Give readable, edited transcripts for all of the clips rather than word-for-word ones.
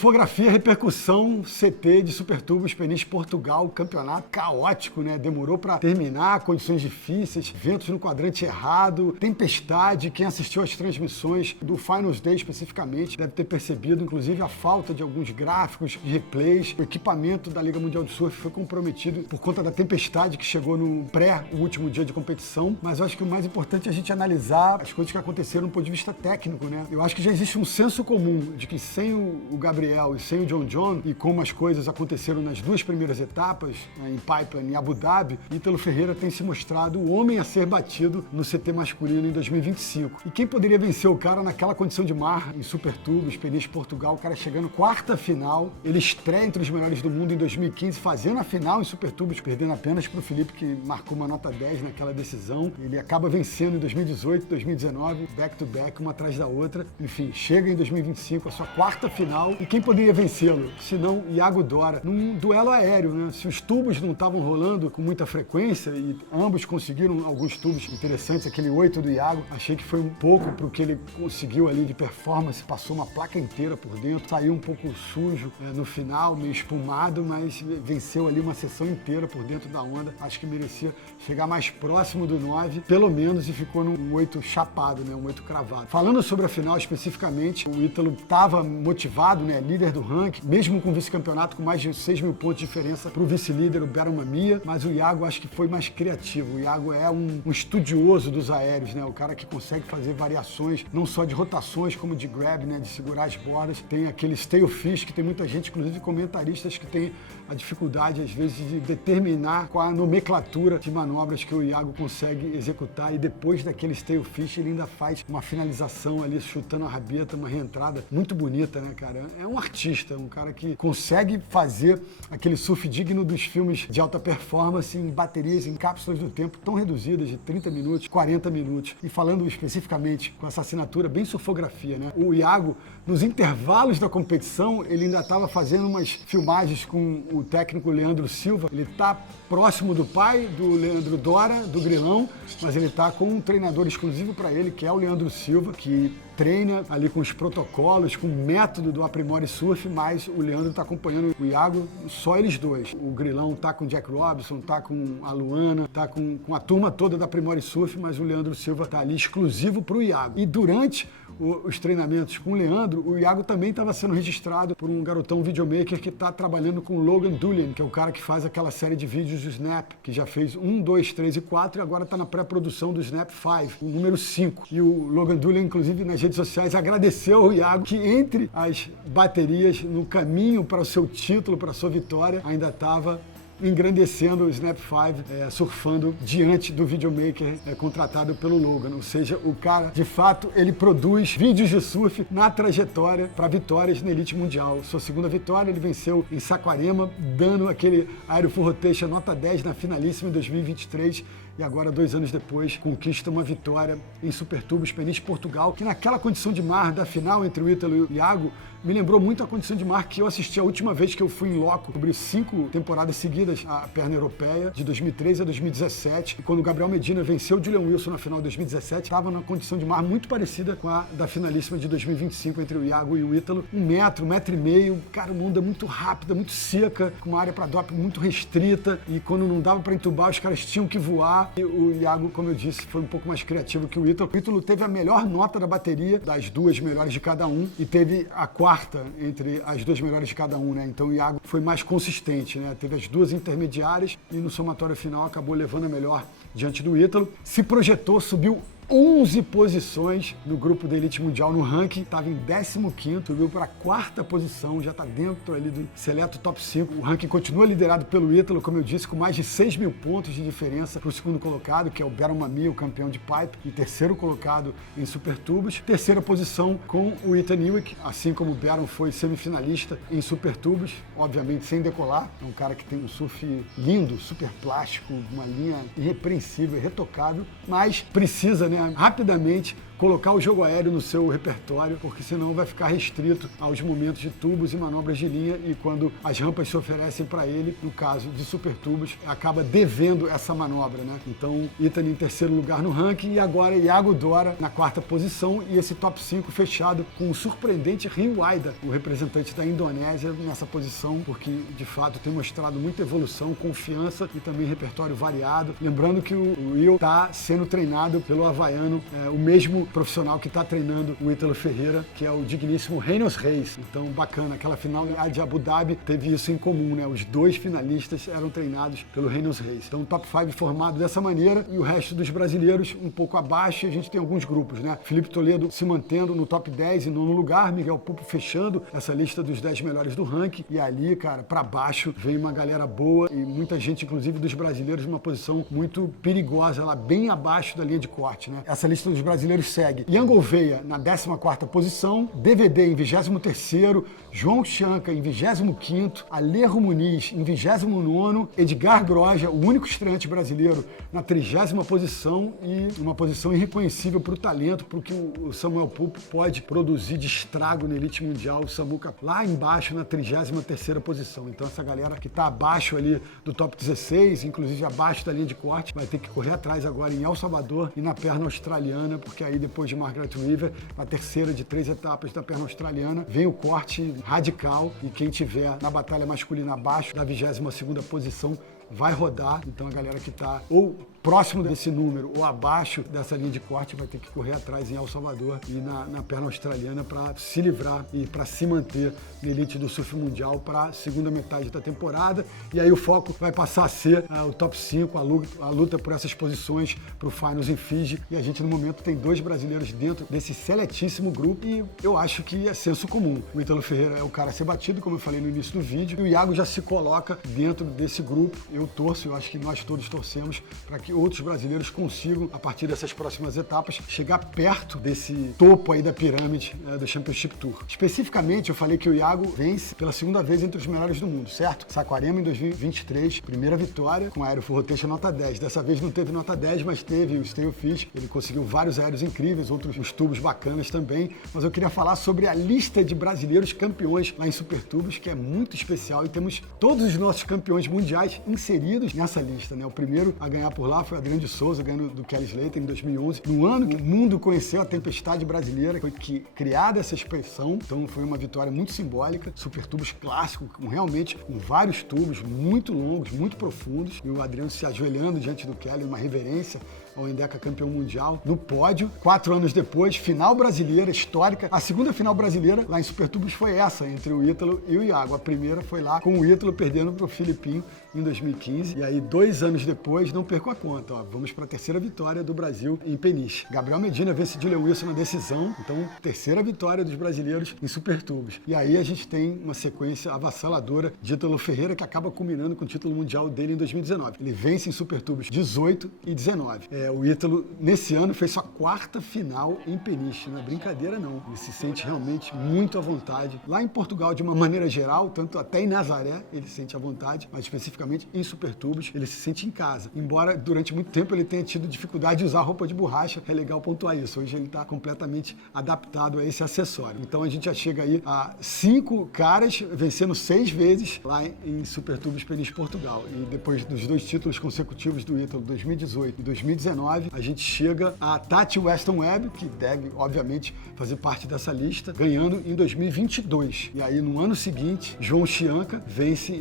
Sulfografia, repercussão, CT de Supertubos, Peniche Portugal, campeonato caótico, né? Demorou para terminar, condições difíceis, ventos no quadrante errado, tempestade. Quem assistiu às transmissões do Finals Day especificamente deve ter percebido, inclusive, a falta de alguns gráficos de replays. O equipamento da Liga Mundial de Surf foi comprometido por conta da tempestade que chegou no o último dia de competição. Mas eu acho que o mais importante é a gente analisar as coisas que aconteceram do ponto de vista técnico, né? Eu acho que já existe um senso comum de que sem o Gabriel e sem o John, e como as coisas aconteceram nas duas primeiras etapas, em Pipeline e Abu Dhabi, Ítalo Ferreira tem se mostrado o homem a ser batido no CT masculino em 2025. E quem poderia vencer o cara naquela condição de mar, em Supertubos, Peniche Portugal, o cara chegando quarta final, ele estreia entre os melhores do mundo em 2015, fazendo a final em Supertubos, perdendo apenas para o Felipe, que marcou uma nota 10 naquela decisão. Ele acaba vencendo em 2018, 2019, back-to-back, uma atrás da outra. Enfim, chega em 2025, a sua quarta final. E quem poderia vencê-lo? Se não, Iago Dora, num duelo aéreo, né? Se os tubos não estavam rolando com muita frequência, e ambos conseguiram alguns tubos interessantes, aquele 8 do Iago, achei que foi um pouco pro que ele conseguiu ali de performance, passou uma placa inteira por dentro, saiu um pouco sujo no final, meio espumado, mas venceu ali uma sessão inteira por dentro da onda. Acho que merecia chegar mais próximo do 9, pelo menos, e ficou num 8 chapado, né? Um 8 cravado. Falando sobre a final especificamente, o Ítalo estava motivado, né? Líder do ranking, mesmo com vice-campeonato com mais de 6 mil pontos de diferença para o vice-líder, o Beram Mamiya, mas o Iago acho que foi mais criativo. O Iago é um estudioso dos aéreos, né? O cara que consegue fazer variações, não só de rotações, como de grab, né? De segurar as bordas. Tem aquele stale fish, que tem muita gente, inclusive comentaristas, que tem a dificuldade, às vezes, de determinar qual a nomenclatura de manobras que o Iago consegue executar, e depois daquele stale fish ele ainda faz uma finalização ali, chutando a rabeta, uma reentrada muito bonita, né, cara? É um artista, um cara que consegue fazer aquele surf digno dos filmes de alta performance em baterias, em cápsulas do tempo tão reduzidas, de 30 minutos, 40 minutos. E falando especificamente com essa assinatura bem surfografia, né? O Iago, nos intervalos da competição, ele ainda estava fazendo umas filmagens com o técnico Leandro Silva. Ele está próximo do pai, do Leandro Dora, do Grilão, mas ele está com um treinador exclusivo para ele, que é o Leandro Silva, que treina ali com os protocolos, com o método do Aprimore Surf, mas o Leandro está acompanhando o Iago, só eles dois. O Grilão tá com o Jack Robinson, tá com a Luana, tá com a turma toda da Aprimore Surf, mas o Leandro Silva tá ali exclusivo para o Iago. E durante os treinamentos com o Leandro, o Iago também estava sendo registrado por um garotão videomaker que está trabalhando com o Logan Dullian, que é o cara que faz aquela série de vídeos do Snap, que já fez 1, 2, 3 e 4 e agora está na pré-produção do Snap 5, o número 5. E o Logan Dullian, inclusive, nas redes sociais, agradeceu ao Iago que entre as baterias no caminho para o seu título, para a sua vitória, ainda estava engrandecendo o Snap 5, surfando diante do videomaker contratado pelo Logan. Ou seja, o cara, de fato, ele produz vídeos de surf na trajetória para vitórias na elite mundial. Sua segunda vitória, ele venceu em Saquarema, dando aquele Aero Full Rotation nota 10 na finalíssima em 2023. E agora, 2 anos depois, conquista uma vitória em Supertubos, Peniche Portugal, que naquela condição de mar da final entre o Ítalo e o Iago, me lembrou muito a condição de mar que eu assisti a última vez que eu fui em loco, cobri 5 temporadas seguidas a perna europeia, de 2013 a 2017. E quando o Gabriel Medina venceu o Julian Wilson na final de 2017, estava numa condição de mar muito parecida com a da finalíssima de 2025 entre o Iago e o Ítalo. 1 metro, 1,5 metros, cara, uma onda muito rápida, muito seca, com uma área para drop muito restrita. E quando não dava para entubar, os caras tinham que voar. E o Iago, como eu disse, foi um pouco mais criativo que o Ítalo. O Ítalo teve a melhor nota da bateria, das 2 melhores de cada um, e teve a quarta entre as 2 melhores de cada um, né? Então o Iago foi mais consistente, né? Teve as 2 intermediárias e no somatório final acabou levando a melhor diante do Ítalo. Se projetou, subiu 11 posições no grupo da Elite Mundial no ranking, estava em 15º, subiu para a 4ª posição, já está dentro ali do seleto top 5. O ranking continua liderado pelo Ítalo, como eu disse, com mais de 6 mil pontos de diferença para o segundo colocado, que é o Beram Mamiya, o campeão de pipe, e terceiro colocado em Supertubos. Terceira posição com o Ethan Newick, assim como o Beram foi semifinalista em Supertubos, obviamente sem decolar. É um cara que tem um surf lindo, super plástico, uma linha irrepreensível, irretocável, mas precisa, né, rapidamente colocar o jogo aéreo no seu repertório, porque senão vai ficar restrito aos momentos de tubos e manobras de linha, e quando as rampas se oferecem para ele, no caso de super tubos, acaba devendo essa manobra, né? Então, Ítalo em terceiro lugar no ranking, e agora Iago Dora na quarta posição, e esse top 5 fechado com o surpreendente Rio Aida, o representante da Indonésia, nessa posição, porque de fato tem mostrado muita evolução, confiança e também repertório variado. Lembrando que o Will está sendo treinado pelo havaiano, o mesmo profissional que está treinando o Ítalo Ferreira, que é o digníssimo Reynolds Reis. Então, bacana, aquela final de Abu Dhabi teve isso em comum, né? Os dois finalistas eram treinados pelo Reynolds Reis. Então, o top 5 formado dessa maneira, e o resto dos brasileiros um pouco abaixo, e a gente tem alguns grupos, né? Felipe Toledo se mantendo no top 10 e nono lugar, Miguel Pupo fechando essa lista dos 10 melhores do ranking, e ali, cara, para baixo vem uma galera boa, e muita gente, inclusive dos brasileiros, numa posição muito perigosa, lá bem abaixo da linha de corte, né? Essa lista dos brasileiros segue Ian Gouveia na 14ª posição, DVD em 23º, João Chianca em 25º, Alejo Muniz em 29º, Edgar Groja, o único estreante brasileiro, na 30ª posição, e uma posição irreconhecível para o talento, para o que o Samuel Pupo pode produzir de estrago na elite mundial. O Samuca lá embaixo na 33ª posição. Então essa galera que está abaixo ali do top 16, inclusive abaixo da linha de corte, vai ter que correr atrás agora em El Salvador e na perna australiana, porque aí depois de Margaret River, a terceira de 3 etapas da perna australiana, vem o corte radical, e quem tiver na batalha masculina abaixo da 22ª posição vai rodar. Então a galera que está ou próximo desse número ou abaixo dessa linha de corte vai ter que correr atrás em El Salvador e na perna australiana para se livrar e para se manter na elite do surf mundial para a segunda metade da temporada. E aí o foco vai passar a ser o top 5, a luta por essas posições para o Finals em Fiji. E a gente no momento tem 2 brasileiros dentro desse seletíssimo grupo, e eu acho que é senso comum. O Ítalo Ferreira é o cara a ser batido, como eu falei no início do vídeo, e o Iago já se coloca dentro desse grupo. Eu torço, eu acho que nós todos torcemos para que outros brasileiros consigam, a partir dessas próximas etapas, chegar perto desse topo aí da pirâmide do Championship Tour. Especificamente, eu falei que o Iago vence pela segunda vez entre os melhores do mundo, certo? Saquarema em 2023, primeira vitória com aéreo full rotation nota 10. Dessa vez não teve nota 10, mas teve o Stay Fish. Ele conseguiu vários aéreos incríveis, outros os tubos bacanas também. Mas eu queria falar sobre a lista de brasileiros campeões lá em Super Tubos, que é muito especial, e temos todos os nossos campeões mundiais inseridos nessa lista, né? O primeiro a ganhar por lá foi o Adriano de Souza, ganhando do Kelly Slater em 2011. No ano que o mundo conheceu a tempestade brasileira, foi criada essa expressão, então foi uma vitória muito simbólica. Super tubos clássico, com vários tubos muito longos, muito profundos, e o Adriano se ajoelhando diante do Kelly, uma reverência ao Endeca campeão mundial, no pódio. 4 anos depois, final brasileira histórica. A segunda final brasileira lá em Super Tubos foi essa, entre o Ítalo e o Iago. A primeira foi lá com o Ítalo perdendo para o Filipinho em 2015. E aí, 2 anos depois, não perco a conta, vamos para a terceira vitória do Brasil em Peniche. Gabriel Medina vence Julian Wilson na decisão, então terceira vitória dos brasileiros em Super Tubos. E aí a gente tem uma sequência avassaladora de Ítalo Ferreira, que acaba culminando com o título mundial dele em 2019. Ele vence em Super Tubos 18 e 19. O Ítalo, nesse ano, fez sua 4ª final em Peniche. Não é brincadeira, não. Ele se sente realmente muito à vontade. Lá em Portugal, de uma maneira geral, tanto até em Nazaré, ele se sente à vontade, mas especificamente em Super Tubos, ele se sente em casa. Embora, durante muito tempo, ele tenha tido dificuldade de usar roupa de borracha, é legal pontuar isso. Hoje ele está completamente adaptado a esse acessório. Então a gente já chega aí a 5 caras vencendo 6 vezes lá em Super Tubos Peniche, Portugal. E depois dos 2 títulos consecutivos do Ítalo, 2018 e 2019, a gente chega a Tati Weston Webb, que deve, obviamente, fazer parte dessa lista, ganhando em 2022. E aí, no ano seguinte, João Chianca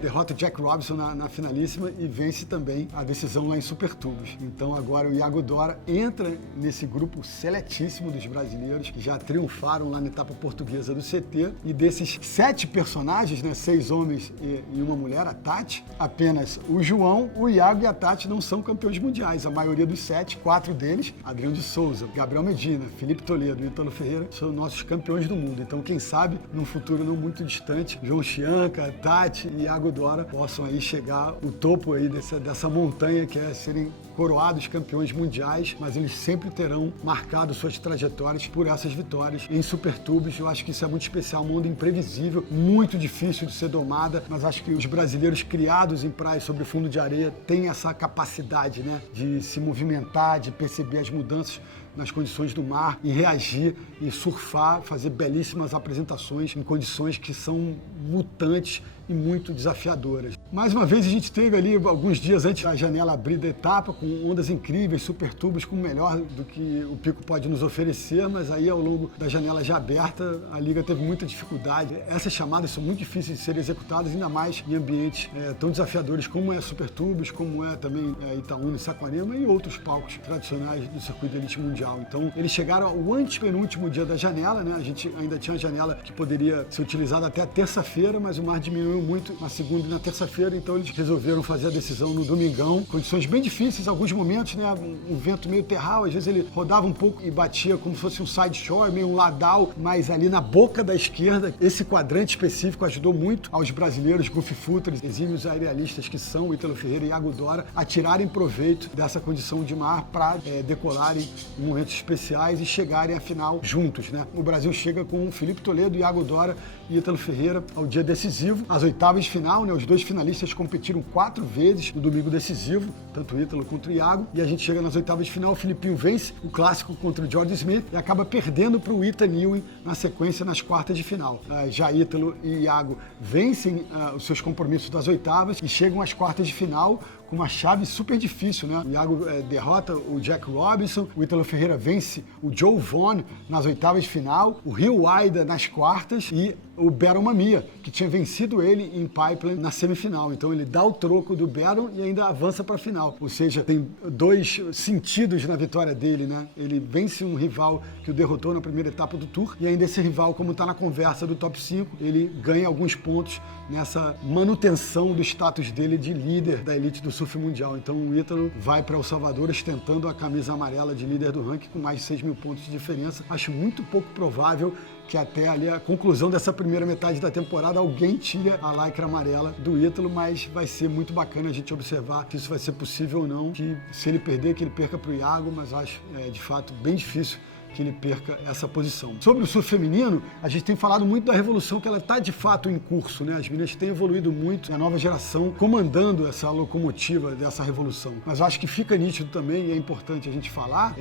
derrota Jack Robinson na finalíssima e vence também a decisão lá em Super Tubos. Então, agora o Iago Dora entra nesse grupo seletíssimo dos brasileiros que já triunfaram lá na etapa portuguesa do CT. E desses 7 personagens, né, 6 homens e uma mulher, a Tati, apenas o João, o Iago e a Tati não são campeões mundiais. A maioria dos 7, 4 deles, Adriano de Souza, Gabriel Medina, Felipe Toledo e Ítalo Ferreira, são nossos campeões do mundo. Então, quem sabe, num futuro não muito distante, João Chianca, Tati e Iago Dora possam aí chegar o topo aí dessa montanha que é serem coroados campeões mundiais, mas eles sempre terão marcado suas trajetórias por essas vitórias em Super Tubos. Eu acho que isso é muito especial, um mundo imprevisível, muito difícil de ser domada, mas acho que os brasileiros criados em praias sobre fundo de areia têm essa capacidade, né, de se movimentar, de perceber as mudanças nas condições do mar e reagir e surfar, fazer belíssimas apresentações em condições que são mutantes e muito desafiadoras. Mais uma vez a gente teve ali alguns dias antes da janela abrir da etapa com ondas incríveis, super tubos com o melhor do que o pico pode nos oferecer, mas aí ao longo da janela já aberta a liga teve muita dificuldade. Essas chamadas são muito difíceis de serem executadas, ainda mais em ambientes tão desafiadores como é super tubos, como é também Itaúna e Saquarema e outros palcos tradicionais do circuito elite mundial. Então eles chegaram ao antepenúltimo dia da janela, né? A gente ainda tinha a janela que poderia ser utilizada até a terça-feira, mas o mar diminuiu muito na segunda e na terça-feira, então eles resolveram fazer a decisão no domingão. Condições bem difíceis, alguns momentos, né? Um vento meio terral, às vezes ele rodava um pouco e batia como se fosse um side shore, meio um ladal, mas ali na boca da esquerda, esse quadrante específico ajudou muito aos brasileiros goofy footers, exímios aerialistas que são Ítalo Ferreira e Iago Dora, a tirarem proveito dessa condição de mar para decolarem em momentos especiais e chegarem à final juntos, né? O Brasil chega com Felipe Toledo, Iago Dora e Ítalo Ferreira ao dia decisivo. As oitavas de final, né? Os dois finalistas competiram 4 vezes no domingo decisivo, tanto o Ítalo quanto o Iago, e a gente chega nas oitavas de final, o Filipinho vence o clássico contra o George Smith e acaba perdendo para o Ethan Ewing na sequência nas quartas de final. Já Ítalo e Iago vencem os seus compromissos das oitavas e chegam às quartas de final com uma chave super difícil, né? O Iago derrota o Jack Robinson, o Ítalo Ferreira vence o Joe Vaughn nas oitavas de final, o Rio Waida nas quartas e o Baron Mamiya, que tinha vencido ele em Pipeline na semifinal. Então ele dá o troco do Baron e ainda avança para a final. Ou seja, tem 2 sentidos na vitória dele, né? Ele vence um rival que o derrotou na primeira etapa do Tour e ainda esse rival, como está na conversa do top 5, ele ganha alguns pontos nessa manutenção do status dele de líder da elite do surf mundial. Então o Ítalo vai para El Salvador ostentando a camisa amarela de líder do ranking com mais de 6 mil pontos de diferença. Acho muito pouco provável que até ali a conclusão dessa primeira metade da temporada alguém tire a lycra amarela do Ítalo, mas vai ser muito bacana a gente observar se isso vai ser possível ou não, que se ele perder, que ele perca para o Iago, mas acho de fato bem difícil que ele perca essa posição. Sobre o surf feminino, a gente tem falado muito da revolução que ela está de fato em curso, né? As meninas têm evoluído muito, a nova geração comandando essa locomotiva dessa revolução. Mas eu acho que fica nítido também, e é importante a gente falar,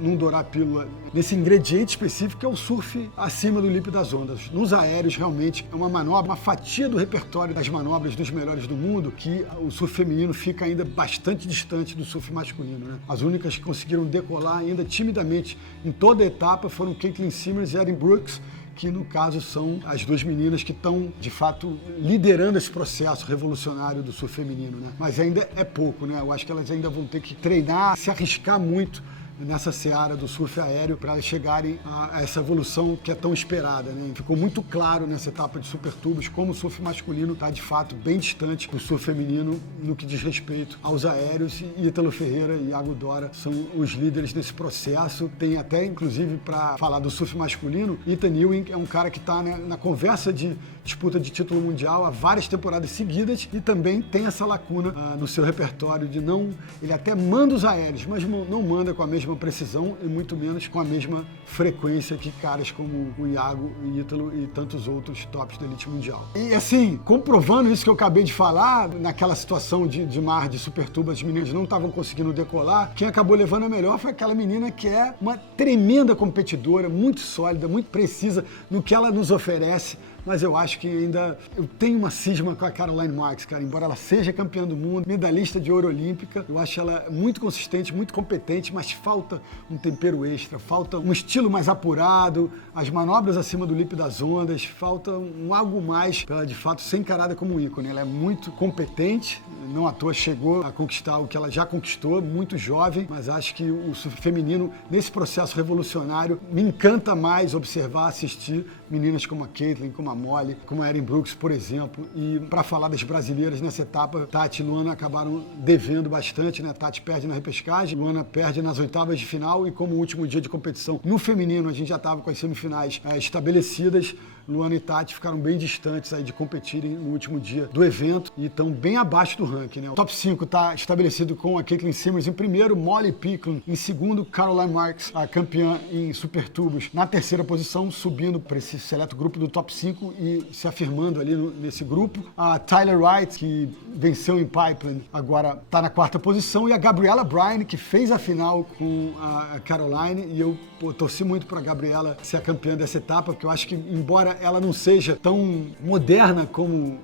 não dourar a pílula, nesse ingrediente específico que é o surf acima do lip das ondas. Nos aéreos, realmente, é uma manobra, uma fatia do repertório das manobras dos melhores do mundo, que o surf feminino fica ainda bastante distante do surf masculino, né? As únicas que conseguiram decolar ainda timidamente em toda a etapa foram Caitlin Simmons e Erin Brooks, que no caso são as 2 meninas que estão, de fato, liderando esse processo revolucionário do surf feminino, né? Mas ainda é pouco, né? Eu acho que elas ainda vão ter que treinar, se arriscar muito nessa seara do surf aéreo para chegarem a essa evolução que é tão esperada, né? Ficou muito claro nessa etapa de super tubos como o surf masculino está de fato bem distante do surf feminino no que diz respeito aos aéreos, e Ítalo Ferreira e Iago Dora são os líderes desse processo. Tem até, inclusive, para falar do surf masculino, Ethan Ewing é um cara que está, né, na conversa de disputa de título mundial há várias temporadas seguidas e também tem essa lacuna no seu repertório de não... Ele até manda os aéreos, mas não manda com a mesma precisão e muito menos com a mesma frequência que caras como o Iago, o Ítalo e tantos outros tops da elite mundial. E assim, comprovando isso que eu acabei de falar, naquela situação de mar de super tubo, as meninas não estavam conseguindo decolar, quem acabou levando a melhor foi aquela menina que é uma tremenda competidora, muito sólida, muito precisa no que ela nos oferece. Mas eu acho que ainda eu tenho uma cisma com a Caroline Marks, cara. Embora ela seja campeã do mundo, medalhista de ouro olímpica, eu acho ela muito consistente, muito competente, mas falta um tempero extra, falta um estilo mais apurado, as manobras acima do lip das ondas, falta algo mais para ela de fato ser encarada como um ícone. Ela é muito competente, não à toa chegou a conquistar o que ela já conquistou, muito jovem, mas acho que o surf feminino, nesse processo revolucionário, me encanta mais observar, assistir meninas como a Caitlin, como a Molly, como a Erin Brooks, por exemplo. E para falar das brasileiras nessa etapa, Tati e Luana acabaram devendo bastante, né? Tati perde na repescagem, Luana perde nas oitavas de final, e como último dia de competição no feminino a gente já estava com as semifinais estabelecidas, Luana e Tati ficaram bem distantes aí de competirem no último dia do evento e estão bem abaixo do ranking, né? O top 5 está estabelecido com a Caitlin Simmons em primeiro, Molly Picklin em segundo, Caroline Marks, a campeã em super tubos, na terceira posição, subindo para esse seleto grupo do top 5 e se afirmando ali nesse grupo. A Tyler Wright, que venceu em Pipeline, agora está na 4ª posição, e a Gabriela Bryan, que fez a final com a Caroline, e eu torci muito para a Gabriela ser a campeã dessa etapa, porque eu acho que, embora ela não seja tão moderna como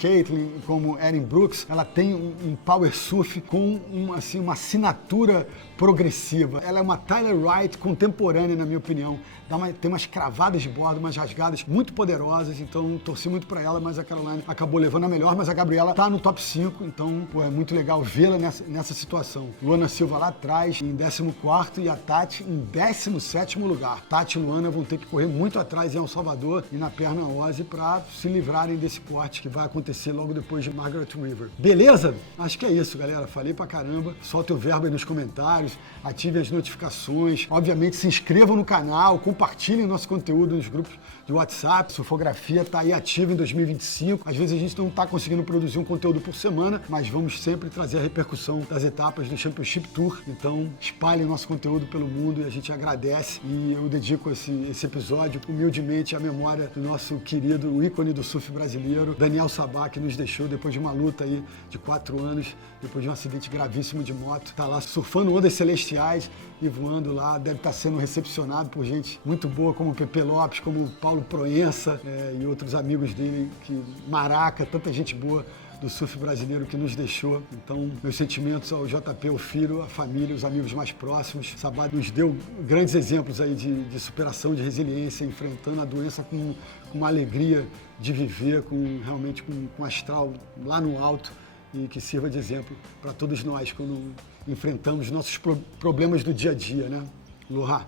Caitlin, como Erin Brooks, ela tem um power surf com uma assinatura progressiva. Ela é uma Tyler Wright contemporânea, na minha opinião. Tem umas cravadas de bordo, umas rasgadas muito poderosas, então torci muito para ela, mas a Caroline acabou levando a melhor, mas a Gabriela tá no top 5, então é muito legal vê-la nessa situação. Luana Silva lá atrás, em 14º, e a Tati em 17º lugar. Tati e Luana vão ter que correr muito atrás em El Salvador e na perna Ozzy para se livrarem desse corte que vai acontecer logo depois de Margaret River. Beleza? Acho que é isso, galera. Falei pra caramba. Solta o verbo aí nos comentários, ative as notificações. Obviamente, se inscrevam no canal, compartilhem nosso conteúdo nos grupos de WhatsApp. Sofografia está aí ativa em 2025. Às vezes a gente não está conseguindo produzir um conteúdo por semana, mas vamos sempre trazer a repercussão das etapas do Championship Tour. Então, espalhem nosso conteúdo pelo mundo e a gente agradece. E eu dedico esse episódio humildemente à memória do nosso querido ícone do surf brasileiro, Daniel Sabá, que nos deixou depois de uma luta aí de 4 anos, depois de um acidente gravíssimo de moto. Tá lá surfando ondas celestiais e voando lá. Deve estar sendo recepcionado por gente muito boa, como o Pepe Lopes, como o Paulo Proença e outros amigos dele, Maraca, tanta gente boa do surf brasileiro que nos deixou. Então, meus sentimentos ao JP, ao filho, à família, os amigos mais próximos. Sabá nos deu grandes exemplos aí de superação, de resiliência, enfrentando a doença com uma alegria de viver, realmente com um astral lá no alto, e que sirva de exemplo para todos nós quando enfrentamos nossos problemas do dia a dia, né? Aloha!